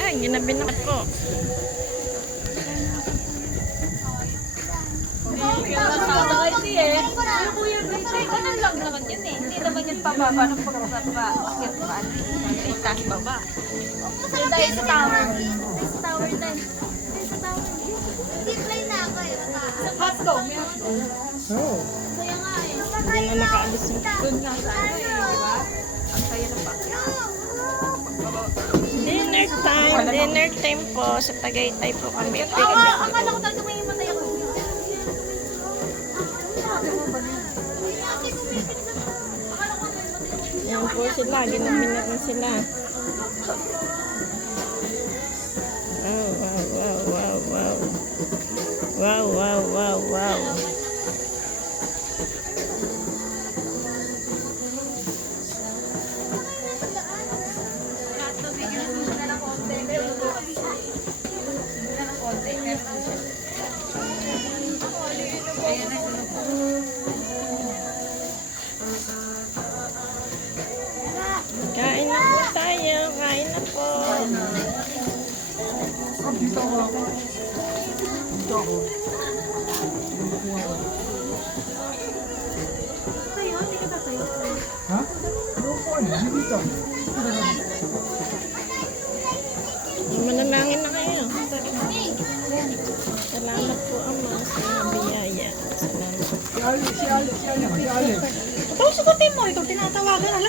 Ay, ginabinat ko. Ganun lang naman yun eh. Hindi naman yun pababa ng pagbaba. Akyat ba? Ay, taas baba. Doon tayo sa tower. Sa tower din. Sa tower. Zipline na ako eh. Hotdog. Oo. Kaya nga eh. Hindi na nakaalis yung Doon nga sa ano eh. Diba? Ang saya ng pakyat. dinner time po. Sa Tagaytay po kami. Akala ko talaga may matay ako. Yan po sila. Ginabinat na sila. Wow, wow, wow, wow, wow. Wow, wow, wow, wow. Kain na po tayo. Kain na po. Dito ako. Dito ako. Ha? Loko ano? Dito. Manalangin na kayo. Salamat po, Ama, sa biyaya. Salamat. Si Ali. Tapos sagutin mo, ikaw tinatawagan. Alam